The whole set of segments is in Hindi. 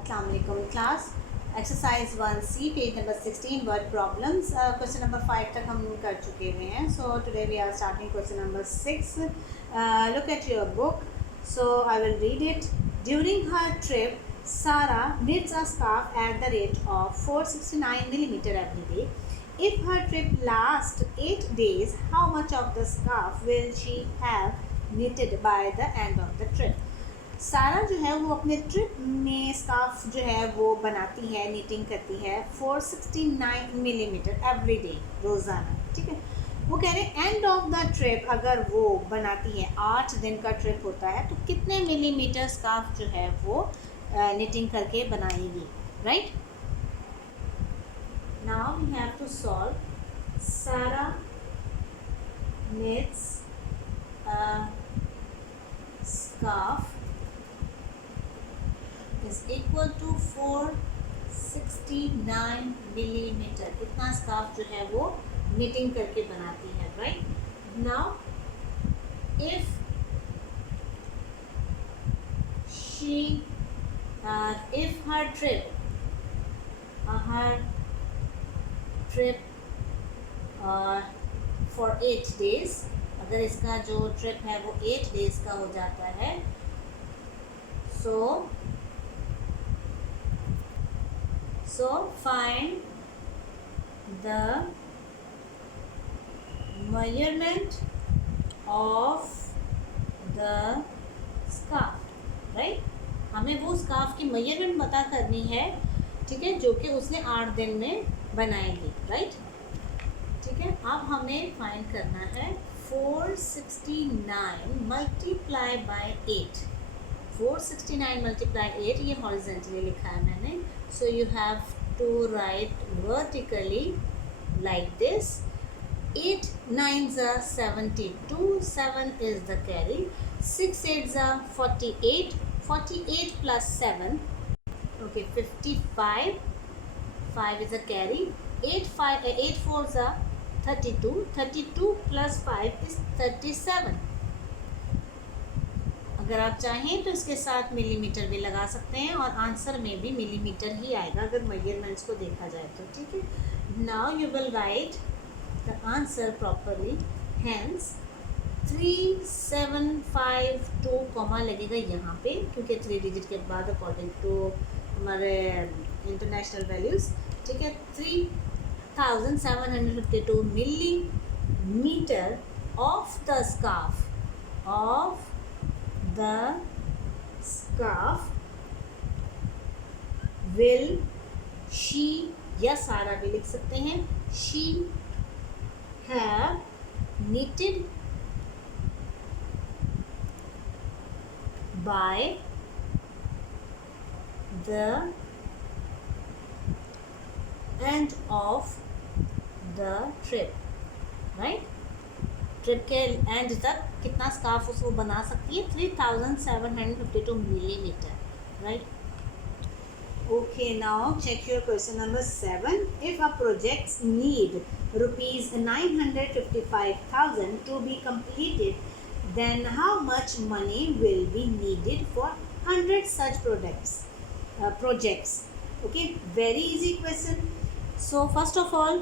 Assalamu alaikum class. Exercise 1C page number 16 word problems. Question number 5 तक हम कर चुके हुए हैं. So today we are starting question number 6. Look at your book. So I will read it. During her trip, Sarah knits a scarf at the rate of 469 millimeter every day. If her trip lasts 8 days, how much of the scarf will she have knitted by the end of the trip? सारा जो है वो अपने ट्रिप में स्कार्फ जो है वो बनाती है, नीटिंग करती है 469 मिलीमीटर एवरी डे, रोज़ाना. ठीक है, वो कह रहे हैं एंड ऑफ द ट्रिप अगर वो बनाती है 8 दिन का ट्रिप होता है तो कितने मिलीमीटर स्कार्फ जो है वो नीटिंग करके बनाएगी. Right, now we have to solve. सारा knits a scarf is equal to 469 millimetre. इतना स्कार्फ जो है वो निटिंग करके बनाती है. Right, now if her trip for 8 days, अगर इसका जो ट्रिप है वो 8 डेज का हो जाता है, so find the measurement of the scarf. Right, हमें वो स्कार्फ की मेजरमेंट पता करनी है. ठीक है, जो कि उसने 8 दिन में बनाएगी. राइट, ठीक है, अब हमें फाइंड करना है 469 मल्टीप्लाई बाय 8. 469 मल्टीप्लाई 8, ये हॉरिजेंटली लिखा है मैंने. So you have to write vertically like this. 8 9s are 72, 7 is the carry, 6 8s are 48, 48 plus 7, okay, 55, 5 is a carry, 8 4s are 32, 32 plus 5 is 37. अगर आप चाहें तो इसके साथ मिलीमीटर भी लगा सकते हैं और आंसर में भी मिलीमीटर ही आएगा अगर मेजरमेंट्स को देखा जाए तो. ठीक है, now you will write the answer properly. Hence 3752 comma लगेगा यहाँ पे, क्योंकि 3 डिजिट के बाद अकॉर्डिंग टू हमारे इंटरनेशनल वैल्यूज़. ठीक है, 3752 millimetre of the scarf will she, या सारा भी लिख सकते हैं, she have knitted by the end of the trip. Right, trip के एंड तक कितना स्कार्फ उसको बना सकती है? 3752 millimetre. Right, okay, now check your question number 7. If a projects need ₹955,000 to be completed, then how much money will be needed for 100 such projects? Okay, very easy question. So first of all,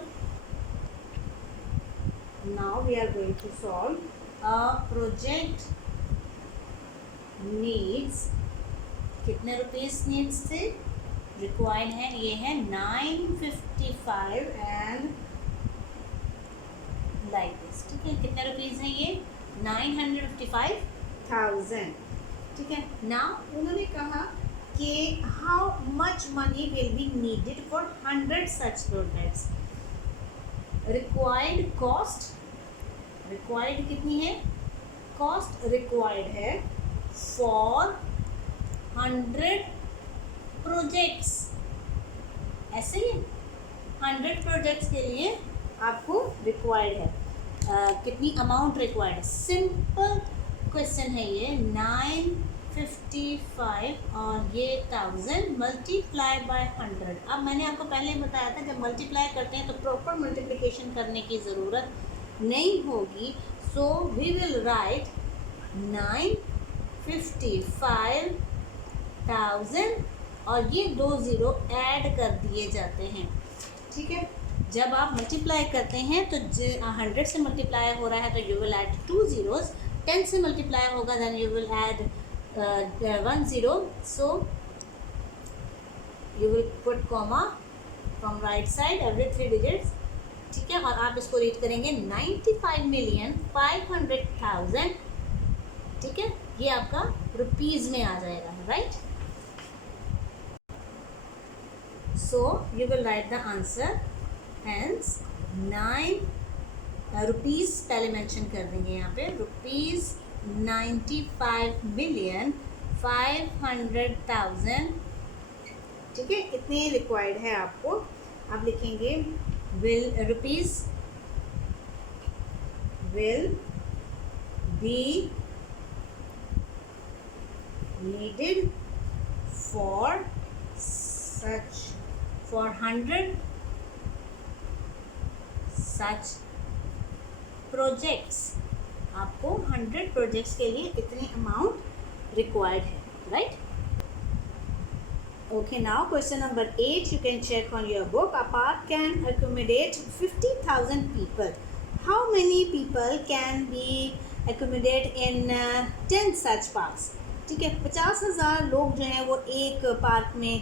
now we are going to solve. A project needs, कितने रुपीस नीड्स थे, रिक्वायर्ड है, ये है 955 एंड लाइक दिस. ठीक है, कितने रुपीस है ये? 955,000. ठीक है, नाउ उन्होंने कहा कि how much money will be needed for 100 such products. Required cost, required कितनी है? कॉस्ट रिक्वायर्ड है फॉर 100 प्रोजेक्ट्स. ऐसे ही 100 प्रोजेक्ट्स के लिए आपको रिक्वायर्ड है. कितनी अमाउंट रिक्वायर्ड है? सिंपल क्वेश्चन है ये. 955 और ये 1000 मल्टीप्लाई बाय 100. अब मैंने आपको पहले बताया था, जब मल्टीप्लाई करते हैं तो प्रॉपर मल्टीप्लिकेशन करने की ज़रूरत नहीं होगी. सो वी विल राइट 955,000 और ये 2 ज़ीरो ऐड कर दिए जाते हैं। ठीक है, जब आप मल्टीप्लाई करते हैं तो 100 से मल्टीप्लाई हो रहा है तो यू विल ऐड 2 ज़ीरोज़, 10 से मल्टीप्लाई होगा then you will add 1 zero, so you will put comma from right side every 3 digits. ठीक है, और आप इसको रीड करेंगे 95,500,000। ठीक है, ये आपका रुपीज़ में आ जाएगा, right. So you will write the answer, hence 9 rupees पहले मेंशन कर देंगे यहाँ पे, ₹95,500,000। ठीक है, इतने रिक्वायर्ड है आपको। आप लिखेंगे rupees will be needed for 100 such projects। आपको 100 प्रोजेक्ट्स के लिए इतनी अमाउंट रिक्वायर्ड है, right. Okay, now question number 8, you can check on your book. A park can accommodate 50,000 people. How many people can be accommodate in 10 such parks? ठीक है, 50,000 लोग जो हैं वो एक पार्क में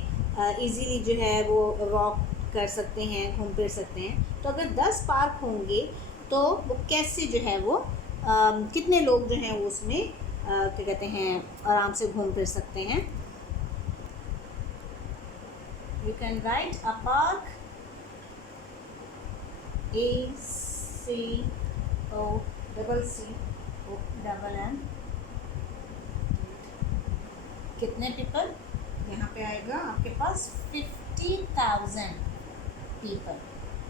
इजीली जो है वो वॉक कर सकते हैं, घूम फिर सकते हैं। तो अगर 10 पार्क होंगे तो वो कैसे जो है वो कितने लोग जो हैं वो उसमें क्या कहते हैं आराम से घूम फिर सकते हैं। You can write a park, ACOCCM, कितने पीपल, यहाँ पे आएगा आपके पास 50,000 पीपल।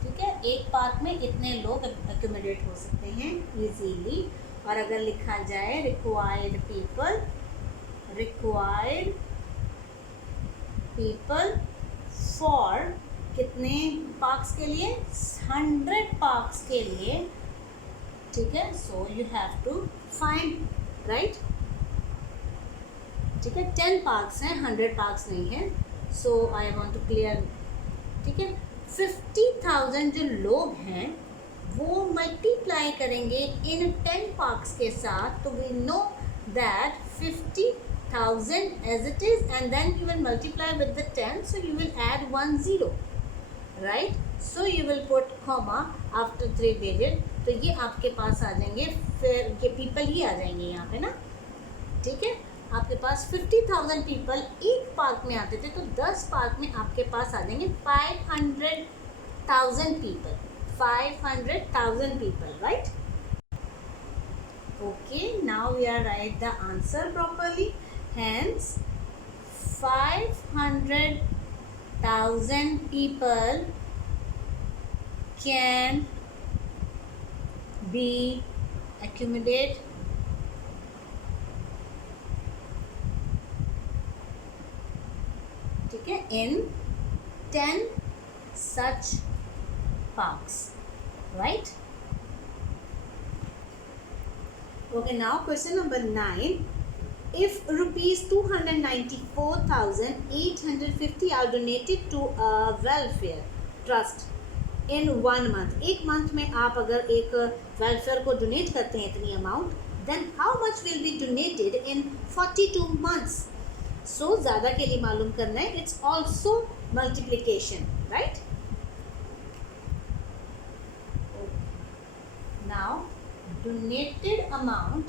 ठीक है, एक पार्क में इतने लोग एक्यूमुलेट हो सकते हैं इजीली। और अगर लिखा जाए रिक्वायर्ड पीपल फॉर कितने पार्क्स के लिए, 100 पार्क्स के लिए। ठीक है, so you have to find, right. ठीक है, 10 पार्क्स हैं, 100 पार्क्स नहीं है, so I want to clear. ठीक है, 50,000 जो लोग हैं वो मल्टीप्लाई करेंगे इन 10 पार्क्स के साथ, तो we know that 50,000 as it is, and then you will multiply with the 10, so you will add 1 0, right? So you will put comma after 3 digit, तो ये आपके पास आ जाएंगे, फिर ये पीपल ही आ जाएंगे यहाँ पे ना। ठीक है, आपके पास 50,000 पीपल एक पार्क में आते थे, तो 10 पार्क में आपके पास आ जाएंगे 500,000 people, right. Okay, now we are write the answer properly. Hence 500,000 people can be accumulated ठीक है in 10 such parks, right? Okay, now question number 9. If ₹294,850 are donated to a welfare trust in 1 month, एक मंथ में आप अगर एक वेलफेयर को डोनेट करते हैं इतनी amount, then how much will be donated in 42 months? So ज़्यादा के लिए मालूम करना है, it's also multiplication, right? Now donated amount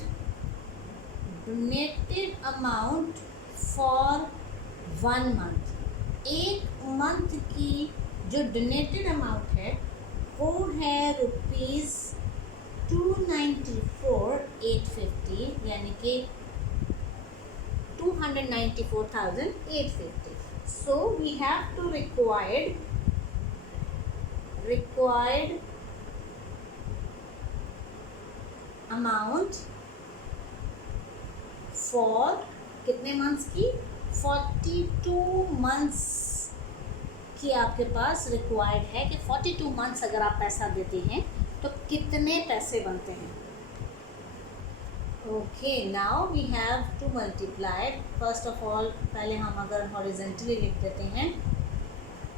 for 1 month, एक मंथ की जो डोनेटेड अमाउंट है वो है ₹294,850, यानी कि 294,850. So we have to required amount for कितने मंथ्स की, 42 मंथ्स की आपके पास रिक्वायर्ड है कि 42 मंथ्स अगर आप पैसा देते हैं तो कितने पैसे बनते हैं। Okay, now we have to multiply. First of all पहले हम अगर हॉरिजेंटली लिख देते हैं,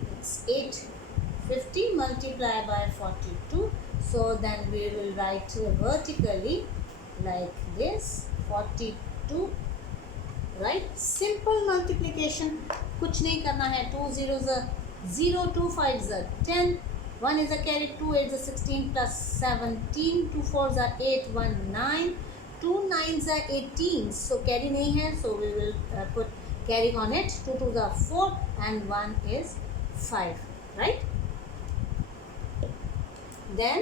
it's 850 multiply by 42. So then we will write vertically like this 42. Right, simple multiplication, कुछ नहीं करना है. 2 zeros are 0, 2 5s are 10, 1 is a carry, 2 8s are 16 plus 17, 2 4s are 8, 1 9, 2 9s are 18. So carry नहीं है, so we will put carry on it. 2 2s are 4 and 1 is 5. Right? Then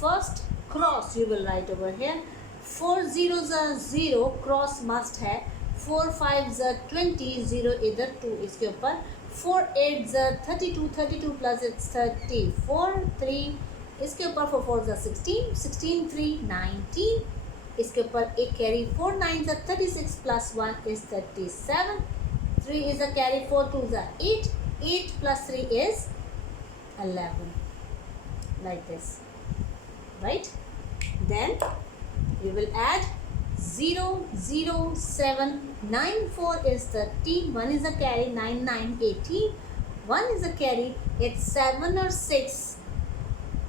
first cross you will write over here. 4 zeros are 0, cross must है. 4 5s are 20, 0 इधर 2 इसके ऊपर. 4 8s are 32, 32 plus it's 34, 3 इसके ऊपर. 4 4s are 16, 16 3 19 इसके ऊपर एक carry. 4 9s are 36 plus 1 is 37. 3 is a carry, 4 2s are 8, 8 plus 3 is 11, like this. Right? Then we will add 0 0 7 9 4 is 13, 1 is a carry, 9 9 18, 1 is a carry, it's 7 or 6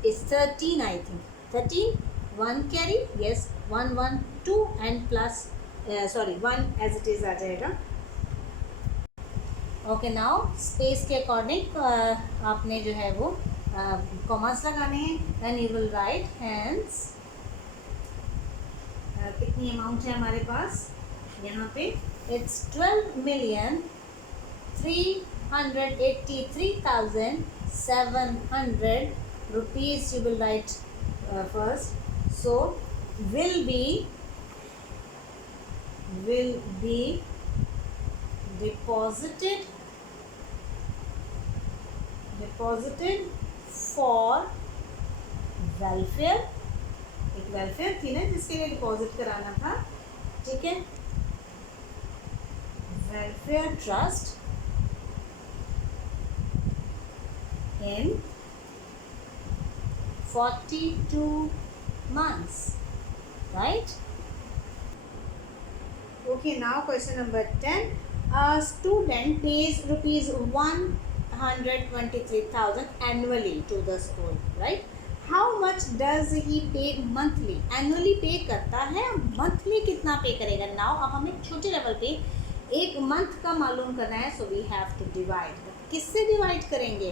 is 13, I think 13. 1 carry, yes, 1 1 2 and plus 1 as it is आ जाएगा. ओके, नाउ स्पेस के अकॉर्डिंग आपने जो है वो कॉमास लगाने हैं. Then you will write hence. कितनी अमाउंट है हमारे पास यहाँ पे? It's 12,383,700 rupees. You will write first. So will be deposited for welfare. एक वेलफेयर थी ना जिसके लिए डिपॉजिट कराना था. ठीक है, welfare trust in 42 months. Right? Okay, now question number 10. A student pays rupees 123,000 annually to the school. Right? How much does he pay monthly? Annually पे करता है, monthly कितना पे करेगा? Now अब हमें छोटे लेवल पे एक मंथ का मालूम करना है. So we have to divide. किससे डिवाइड करेंगे?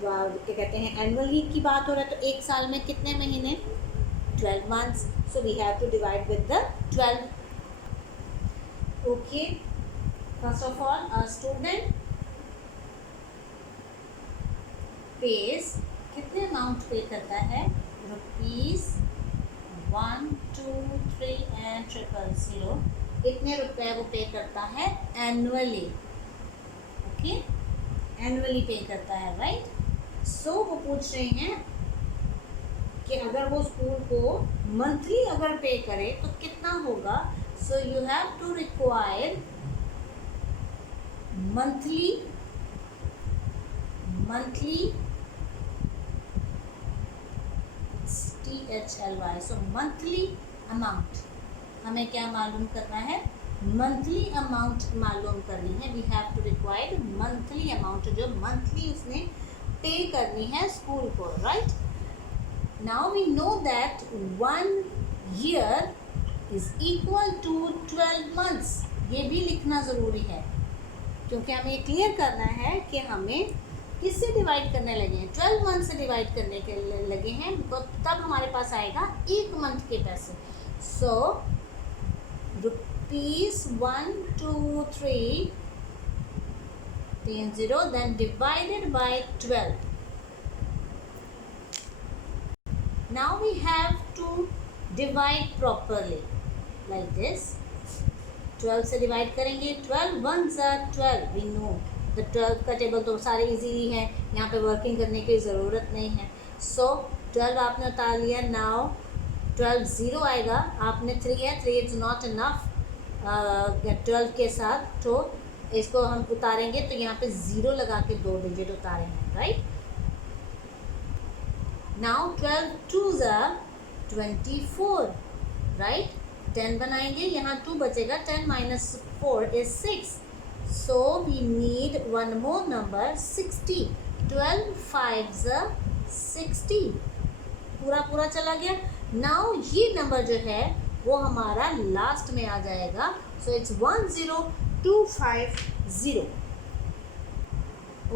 क्या कहते हैं, एनुअली की बात हो रहा है तो एक साल में कितने महीने? 12 months. So we have to divide with the 12. Okay, first of all a student pays, कितने अमाउंट पे करता है? Rupees 1 2 3 and 000. इतने रुपए वो पे करता है एनुअली. ओके, एनुअली पे करता है. राइट? सो वो पूछ रहे हैं कि अगर वो स्कूल को मंथली अगर पे करे तो कितना होगा. So you have to require monthly THLY. So monthly amount हमें क्या मालूम करना है? मंथली अमाउंट मालूम करनी है. We have to require monthly amount, जो मंथली उसने पे करनी है स्कूल को. Right? Now we know that 1 year is equal to 12 months. ये भी लिखना ज़रूरी है क्योंकि हमें ये क्लियर करना है कि हमें किससे डिवाइड करने लगे हैं. 12 months से डिवाइड करने के लगे हैं, तब हमारे पास आएगा एक मंथ के पैसे. So rupees 1 2 3 0 then divided by 12. Now we have to divide properly like this. 12 से डिवाइड करेंगे. 12 1s are 12. We know the 12 का टेबल तो सारे इजीली है, यहाँ पे वर्किंग करने की ज़रूरत नहीं है. सो 12 आपने उतार लिया. नाउ 12 0 आएगा. आपने 3 है, 3 इज़ नॉट इनफ 12 के साथ, तो इसको हम उतारेंगे तो यहाँ पे 0 लगा के 2 डिजिट उतारेंगे. Right? Now 12 2s are 24. Right? 10 बनाएंगे, यहाँ 2 बचेगा, 10 minus 4 is 6, so we need one more number 60, 12 5s are 60, पूरा चला गया। नाउ ये नंबर जो है वो हमारा लास्ट में आ जाएगा, सो इट्स 10250।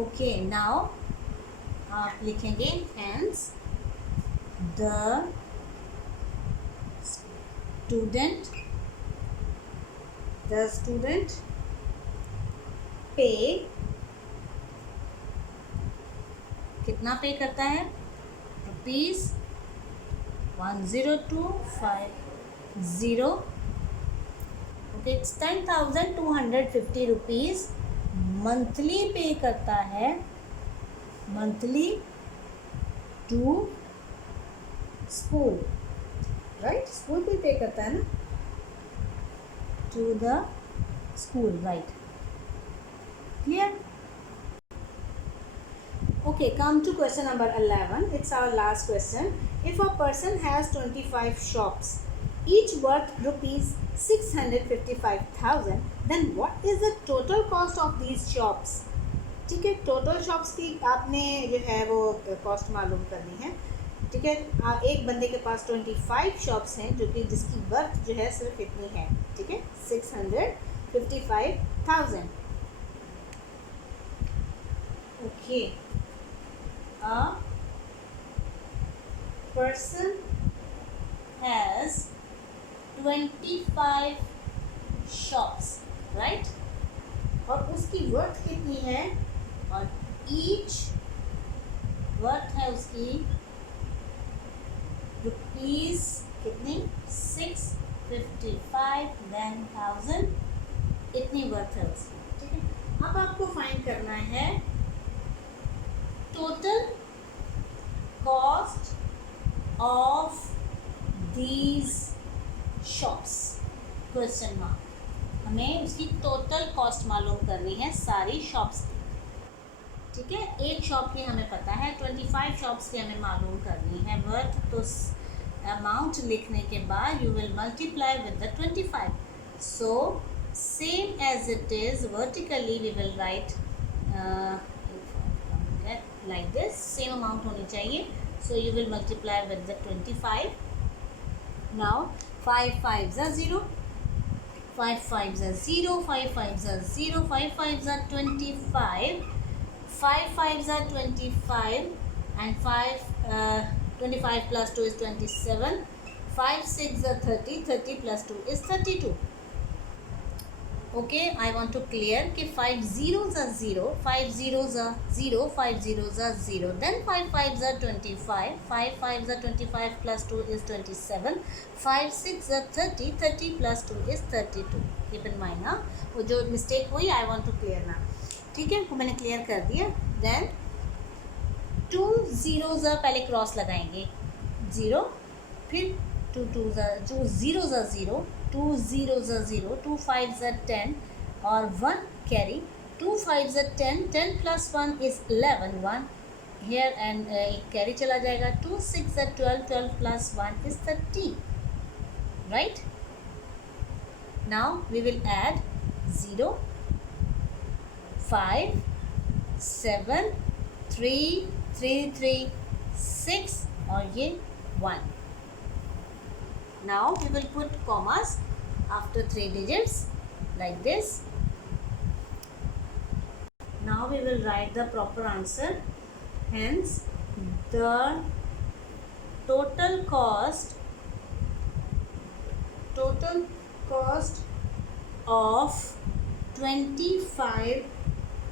ओके, नाउ आप लिखेंगे हैंस द स्टूडेंट पे, कितना पे करता है, ₹10250। Okay, it's 10,250 rupees monthly pay करता है, monthly to school, right, school pay करता है ना, to the school, right, clear. Okay, come to question number 11. It's our last question. If a person has 25 shops, each worth rupees 655,000, then what is the total cost of these shops? ठीक है, टोटल शॉप्स की आपने जो है वो कॉस्ट मालूम करनी है। ठीक है, एक बंदे के पास 25 शॉप्स हैं जो कि जिसकी वर्थ जो है सिर्फ इतनी है। ठीक है, 655,000। Okay, a person has 25 shops, right? और उसकी वर्थ कितनी है, और ईच वर्थ है उसकी रुपीज़ कितनी, 655,000 इतनी वर्थ है उसकी। ठीक है, अब आपको फाइंड करना है total cost of these shops, question mark. हमें उसकी टोटल कॉस्ट मालूम करनी है सारी शॉप्स की। ठीक है, एक शॉप की हमें पता है, 25 शॉप्स की हमें मालूम करनी है वर्थ, तो अमाउंट लिखने के बाद you will multiply with the 25। So same as it is vertically we will write like this, same amount होनी चाहिए, so you will multiply with the 25. now 5 5s are 0, 5 5s are 0, 5 5s are 0, 5 5s are 25, 5 5s are 25, and 25 plus 2 is 27, 5 6 are 30, 30 plus 2 is 32. Okay, I want to clear कि 5 zeros are 0, 5 zeros are 0, 5 zeros are 0, then 5 5s are 25, 5 5s are 25 plus 2 is 27, 5 6 are 30, 30 plus 2 is 32. Keep in mind ना, वो जो मिस्टेक हुई आई वॉन्ट टू क्लियर ना। ठीक है, वो मैंने क्लियर कर दिया। देन 2 zeros are, पहले क्रॉस लगाएंगे, 0, फिर 2 2s are, 2 zeros are 0, 2 zeros are 0, 2 5s are 10 और 1 carry, 2 5s are 10, 10 plus 1 is 11, 1 here and एक carry चला जाएगा, 2 6 are 12, 12 plus 1 is 30, right? now we will add 0, 5 7 3 3 3 6 और ये 1. now we will put commas after 3 digits like this. now we will write the proper answer. hence the total cost of 25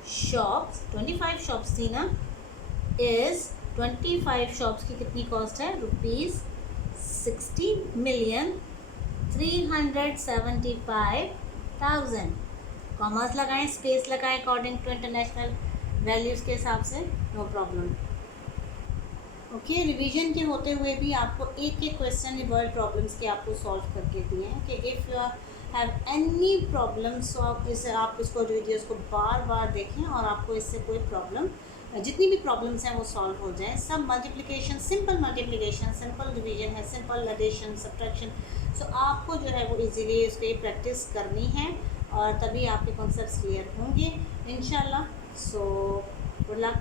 shops, 25 shops थी ना, is 25 shops की कितनी कॉस्ट है, ₹60,375,000. कॉमर्स लगाएं, स्पेस लगाएं अकॉर्डिंग टू इंटरनेशनल वैल्यूज़ के हिसाब से, नो प्रॉब्लम। ओके, रिवीजन के होते हुए भी आपको एक एक क्वेश्चन वर्ड प्रॉब्लम्स के आपको सॉल्व करके दिए हैं कि if you have any problem, so आप इसको वीडियोज़ को बार बार देखें और आपको इससे कोई प्रॉब्लम, जितनी भी प्रॉब्लम्स हैं वो सॉल्व हो जाए। सब मल्टीप्लिकेशन, सिंपल डिवीजन है, सिंपल एडिशन, सब्ट्रैक्शन, सो आपको जो है वो इजीली उसकी प्रैक्टिस करनी है और तभी आपके कॉन्सेप्ट्स क्लियर होंगे इंशाल्लाह। So good luck.